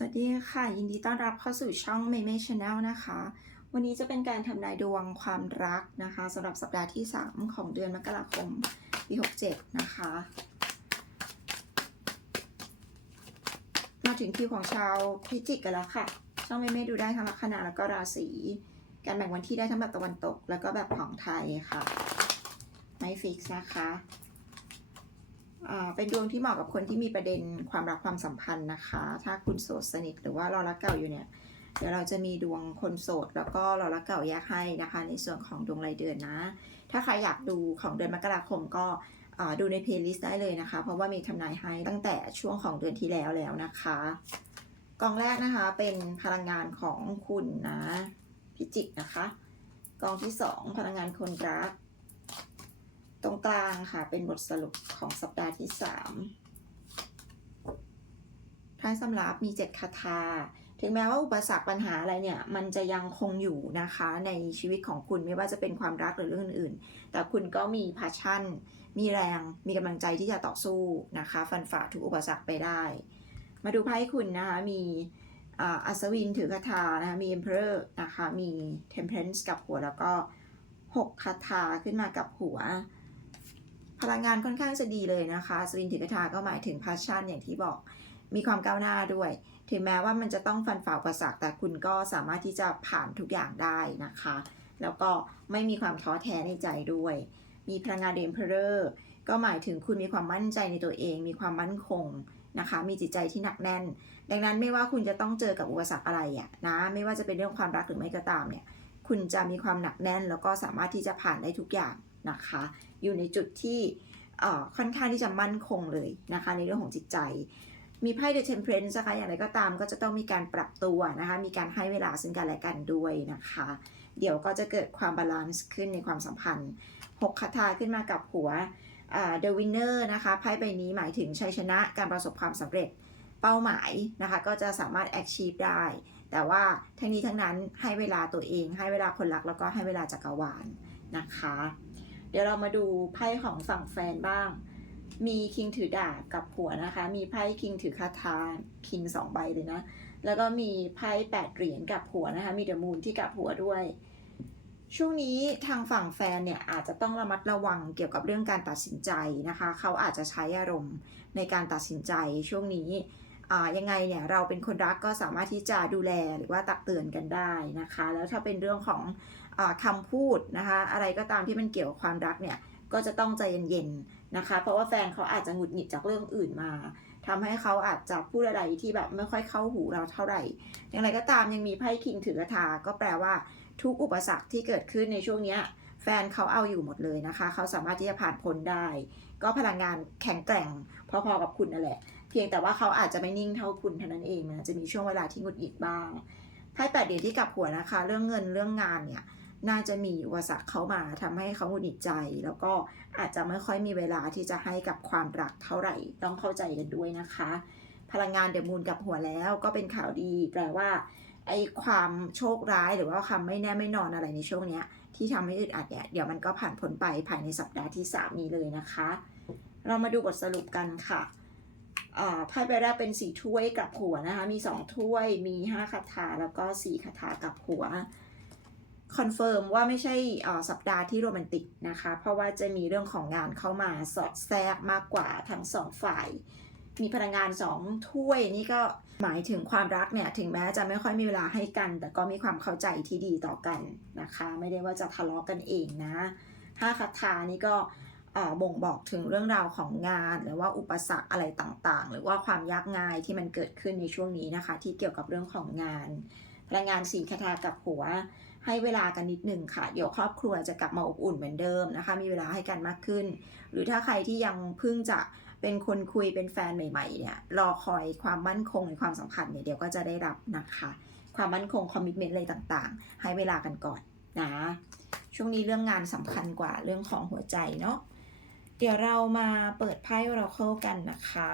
สวัสดีค่ะ ยินดีต้อนรับเข้าสู่ช่อง m ม m e Channel นะคะ วันนี้จะเป็นการทำนายดวงความรักนะคะสำหรับสัปดาห์ที่ 3 ของเดือนมกราคมปี 67 นะคะ มาถึงคิวของชาวพิจิกกันแล้วค่ะ ช่องเมเมดูได้ทั้งลัคนาแล้วก็ราศีการแบ่งวันที่ได้ทั้งแบบตะวันตก แล้วก็แบบของไทยค่ะ ไม่ฟิกซ์นะคะ เป็นดวงที่เหมาะกับคนที่มีประเด็นความรักความสัมพันธ์นะคะ ถ้าคุณโสดสนิทหรือว่ารอรักเก่าอยู่เนี่ย เดี๋ยวเราจะมีดวงคนโสดแล้วก็รอรักเก่าแยกให้นะคะ ในส่วนของดวงรายเดือนนะ ถ้าใครอยากดูของเดือนมกราคมก็ดูในเพลย์ลิสต์ได้เลยนะคะ เพราะว่ามีทำนายให้ตั้งแต่ช่วงของเดือนที่แล้วแล้วนะคะ กองแรกนะคะเป็นพลังงานของคุณนะพิจิกนะคะ กองที่สองพลังงานคนรัก ตรงกลางค่ะ เป็นบทสรุปของสัปดาห์ที่สามท้ายสำรับมีเจ็ดคาถา ถึงแม้ว่าอุปสรรคปัญหาอะไรเนี่ย มันจะยังคงอยู่นะคะ ในชีวิตของคุณไม่ว่าจะเป็นความรักหรือเรื่องอื่น แต่คุณก็มีพาชั่น มีแรง มีกำลังใจที่จะต่อสู้นะคะ ฟันฝ่าทุกอุปสรรคไปได้ มาดูไพ่คุณนะคะ มีอัศวินถือคาถานะคะ มี Emperor นะคะ มี Temperance กับหัวแล้วก็หกคาถาขึ้นมากับหัว พลังงานค่อนข้างจะดีเลยนะคะสวินถือกระทาก็หมายถึงพาชั่นอย่างที่บอก มีความก้าวหน้าด้วย ถึงแม้ว่ามันจะต้องฟันฝ่าอุปสรรคแต่คุณก็สามารถที่จะผ่านทุกอย่างได้นะคะ แล้วก็ไม่มีความท้อแท้ในใจด้วย มีพลังงานเดมเพอร์ก็หมายถึงคุณมีความมั่นใจในตัวเอง มีความมั่นคงนะคะ มีจิตใจที่หนักแน่น ดังนั้นไม่ว่าคุณจะต้องเจอกับอุปสรรคอะไรอะนะ ไม่ว่าจะเป็นเรื่องความรักหรือไม่ก็ตามเนี่ย คุณจะมีความหนักแน่น แล้วก็สามารถที่จะผ่านได้ทุกอย่าง นะคะ อยู่ในจุดที่ค่อนข้างที่จะมั่นคงเลยนะคะ ในเรื่องของจิตใจ มีไพ่ The Temperance นะคะอย่างไรก็ตามก็จะต้องมีการปรับตัวนะคะ มีการให้เวลาซึ่งกันและกันด้วยนะคะ เดี๋ยวก็จะเกิดความบาลานซ์ขึ้นในความสัมพันธ์6คาถาขึ้นมากับหัว The Winner นะคะไพ่ใบนี้หมายถึงชัยชนะการประสบความสำเร็จเป้าหมายนะคะ ก็จะสามารถ achieve ได้ แต่ว่าทั้งนี้ทั้งนั้นให้เวลาตัวเอง ให้เวลาคนรักแล้วก็ให้เวลาจักรวาลนะคะ เดี๋ยวเรามาดูไพ่ของฝั่งแฟนบ้าง มีคิงถือดาบกับหัวนะคะ มีไพ่คิงถือคาถาคิงสองใบเลยนะ แล้วก็มีไพ่แปดเหรียญกับหัวนะคะ มีเดอะมูนที่กับหัวด้วย ช่วงนี้ทางฝั่งแฟนเนี่ยอาจจะต้องระมัดระวังเกี่ยวกับเรื่องการตัดสินใจนะคะ เขาอาจจะใช้อารมณ์ในการตัดสินใจช่วงนี้ ยังไงเนี่ยเราเป็นคนรักก็สามารถที่จะดูแลหรือว่าตักเตือนกันได้นะคะ แล้วถ้าเป็นเรื่องของอาคำพูดนะคะ อะไรก็ตามที่มันเกี่ยวกับความรักเนี่ยก็จะต้องใจเย็นๆนะคะ เพราะว่าแฟนเขาอาจจะหงุดหงิดจากเรื่องอื่นมาทำให้เขาอาจจะพูดอะไรที่แบบไม่ค่อยเข้าหูเราเท่าไหร่ อย่างไรก็ตามยังมีไพ่คิงถือกระทาก็แปลว่าทุกอุปสรรคที่เกิดขึ้นในช่วงเนี้ยแฟนเขาเอาอยู่หมดเลยนะคะ เขาสามารถที่จะผ่านพ้นได้ ก็พลังงานแข็งแกร่งพอๆกับคุณนั่นแหละ เพียงแต่ว่าเขาอาจจะไม่นิ่งเท่าคุณเท่านั้นเองนะจะมีช่วงเวลาที่หงุดหงิดบ้างไพ่แปดเหรียญที่กลับหัวนะคะ เรื่องเงินเรื่องงานเนี่ยน่าจะมีอุปสรรคเข้ามาทำให้เขาหงุดหงิดใจ แล้วก็อาจจะไม่ค่อยมีเวลาที่จะให้กับความรักเท่าไหร่ ต้องเข้าใจกันด้วยนะคะ พลังงานเดอะมูนกับหัวแล้วก็เป็นข่าวดีแปลว่าไอ้ความโชคร้ายหรือว่าความไม่แน่ไม่นอนอะไรในช่วงเนี้ย ที่ทำให้อึดอัดเนี่ยเดี๋ยวมันก็ผ่านพ้นไปภายในสัปดาห์ที่ 3 นี้เลยนะคะ เรามาดูบทสรุปกันค่ะ ไพ่ใบแรกเป็นสีถ้วยกลับหัวนะคะ มี2ถ้วยมี5คาถาแล้วก็4คาถากลับหัวคอนเฟิร์มว่าไม่ใช่สัปดาห์ที่โรแมนติกนะคะ เพราะว่าจะมีเรื่องของงานเข้ามาสอดแทรกมากกว่าทั้งสองฝ่าย มีพลังงานสองถ้วยนี่ก็หมายถึงความรักเนี่ย ถึงแม้จะไม่ค่อยมีเวลาให้กัน แต่ก็มีความเข้าใจที่ดีต่อกันนะคะ ไม่ได้ว่าจะทะเลาะกันเองนะห้าคาถานี่ก็ บ่งบอกถึงเรื่องราวของงาน หรือว่าอุปสรรคอะไรต่างๆ หรือว่าความยากง่ายที่มันเกิดขึ้นในช่วงนี้นะคะ ที่เกี่ยวกับเรื่องของงานพลังงานสีคาถากับหัว ให้เวลากันนิดหนึ่งค่ะ เดี๋ยวครอบครัวจะกลับมาอบอุ่นเหมือนเดิมนะคะ มีเวลาให้กันมากขึ้น หรือถ้าใครที่ยังเพิ่งจะเป็นคนคุยเป็นแฟนใหม่ๆเนี่ยรอคอยความมั่นคงในความสัมพันธ์เนี่ยเดี๋ยวก็จะได้รับนะคะ ความมั่นคงคอมมิชเมนต์อะไรต่างๆ ให้เวลากันก่อนนะช่วงนี้เรื่องงานสำคัญกว่าเรื่องของหัวใจเนาะ เดี๋ยวเรามาเปิดไพ่เราเข้ากันนะคะ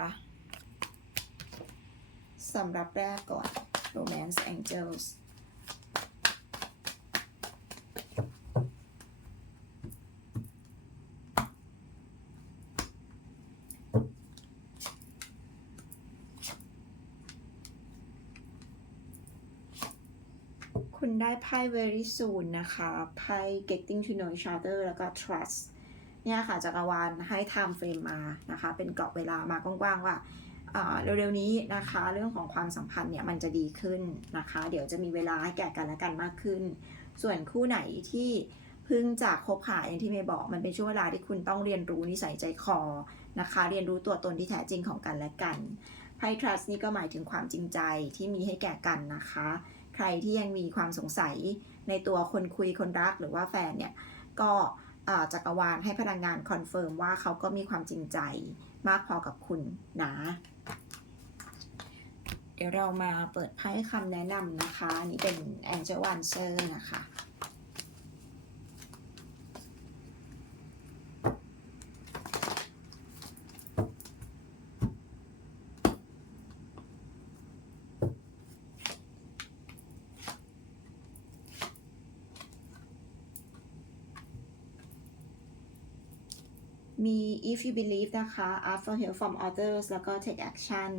สำหรับแรกก่อน Romance Angels คุณได้ไพ่ very soon นะคะ ไพ่ getting to know each other แล้วก็ trust เนี่ยค่ะจักรวาลให้ time frame มานะคะเป็นกรอบเวลามากว้างๆว่าเร็วๆนี้นะคะเรื่องของความสัมพันธ์เนี่ยมันจะดีขึ้นนะคะ เดี๋ยวจะมีเวลาให้แก่กันและกันมากขึ้น ส่วนคู่ไหนที่เพิ่งจะคบหาอย่างที่เมย์บอกมันเป็นช่วงเวลาที่คุณต้องเรียนรู้นิสัยใจคอนะคะ เรียนรู้ตัวตนที่แท้จริงของกันและกันไพ่ trust นี่ก็หมายถึงความจริงใจที่มีให้แก่กันนะคะ ใครที่ยังมีความสงสัยในตัวคนคุยคนรักหรือว่าแฟนเนี่ยก็ จักรวาลให้พลังงานคอนเฟิร์มว่าเขาก็มีความจริงใจมากพอกับคุณนะ เดี๋ยวเรามาเปิดไพ่คำแนะนำนะคะนนี่เป็น Angel Answer นะคะ มี if you believe นะคะ ask for help from others แล้วก็ take action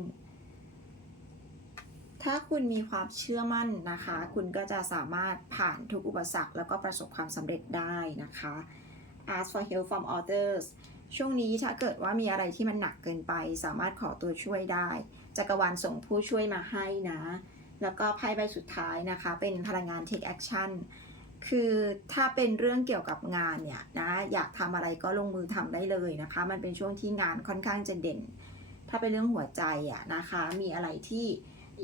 ถ้าคุณมีความเชื่อมั่นนะคะ คุณก็จะสามารถผ่านทุกอุปสรรค แล้วก็ประสบความสำเร็จได้นะคะ ask for help from others ช่วงนี้ถ้าเกิดว่ามีอะไรที่มันหนักเกินไป สามารถขอตัวช่วยได้ จักรวาลส่งผู้ช่วยมาให้นะ แล้วก็ไพ่ใบสุดท้ายนะคะ เป็นพลังงาน take action คือถ้าเป็นเรื่องเกี่ยวกับงานเนี่ยนะอยากทำอะไรก็ลงมือทำได้เลยนะคะ มันเป็นช่วงที่งานค่อนข้างจะเด่น ถ้าเป็นเรื่องหัวใจอะนะคะ มีอะไรที่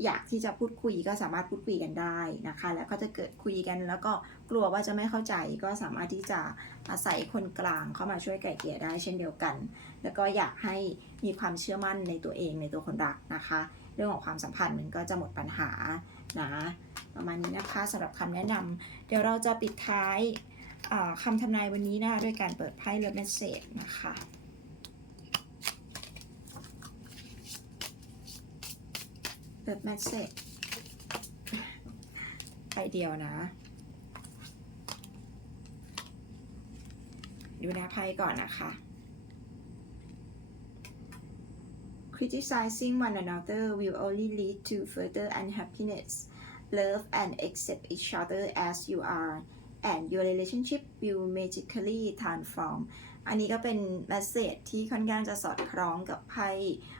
อยากที่จะพูดคุยก็สามารถพูดคุยกันได้นะคะ แล้วก็จะเกิดคุยกัน แล้วก็กลัวว่าจะไม่เข้าใจก็สามารถที่จะอาศัยคนกลางเข้ามาช่วยไกล่เกลี่ยได้เช่นเดียวกัน แล้วก็อยากให้มีความเชื่อมั่นในตัวเองในตัวคนรักนะคะ เรื่องของความสัมพันธ์มันก็จะหมดปัญหานะ ประมาณนี้นะคะสำหรับคำแนะนำเดี๋ยวเราจะปิดท้ายคำทำนายวันนี้นะคะด้วยการเปิดไพ่เลือ e เ s ส a นะคะเปิด message ไปเดียวนะ ดูน้าไพ่ก่อนนะคะ criticizing one another will only lead to further unhappiness love and accept each other as you are and your relationship will magically transform อันนี้ก็เป็นแมสเซจที่ค่อนข้างจะสอดคล้องกับไพ่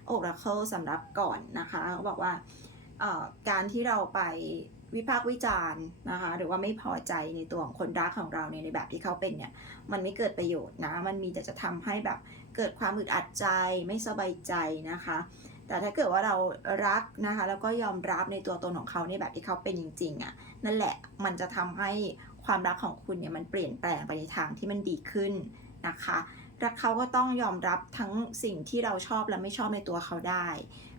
Oracle สำหรับก่อนนะคะเขาบอกว่าเอ่อการที่เราไปวิพากษ์วิจารณ์นะคะหรือว่าไม่พอใจในตัวของคนรักของเราเนี่ยในแบบที่เขาเป็นเนี่ยมันไม่เกิดประโยชน์นะ มันมีแต่จะทำให้แบบเกิดความอึดอัดใจไม่สบายใจนะคะ แต่ถ้าเกิดว่าเรารักนะคะแล้วก็ยอมรับในตัวตนของเขาในแบบที่เขาเป็นจริงๆอะ่ะนั่นแหละมันจะทำให้ความรักของคุณเนี่ยมันเปลี่ยนแปลงไปในทางที่มันดีขึ้นนะคะรักเขาก็ต้องยอมรับทั้งสิ่งที่เราชอบและไม่ชอบในตัวเขาได้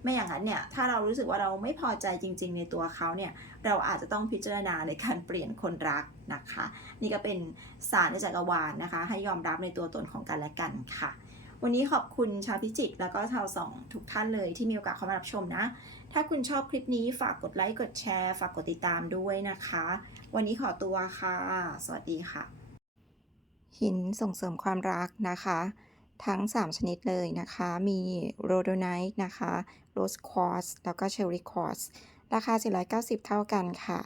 ไม่อย่างนั้นเนี่ยถ้าเรารู้สึกว่าเราไม่พอใจจริง ๆ ในตัวเขาเนี่ยเราอาจจะต้องพิจารณาในการเปลี่ยนคนรักนะคะ นี่ก็เป็นสารในจักรวาลนะคะ ให้ยอมรับในตัวตนของกันและกันค่ะ วันนี้ขอบคุณชาวพิจิกแล้วก็ชาวสองทุกท่านเลยที่มีโอกาสเข้ามารับชมนะ ถ้าคุณชอบคลิปนี้ฝากกดไลค์ กดแชร์ ฝากกดติดตามด้วยนะคะ วันนี้ขอตัวค่ะ สวัสดีค่ะ หินส่งเสริมความรักนะคะ ทั้ง 3 ชนิดเลยนะคะ มีโรโดไนท์นะคะโรสควอสแล้วก็เชอริควอสราคา 490 เท่ากันค่ะ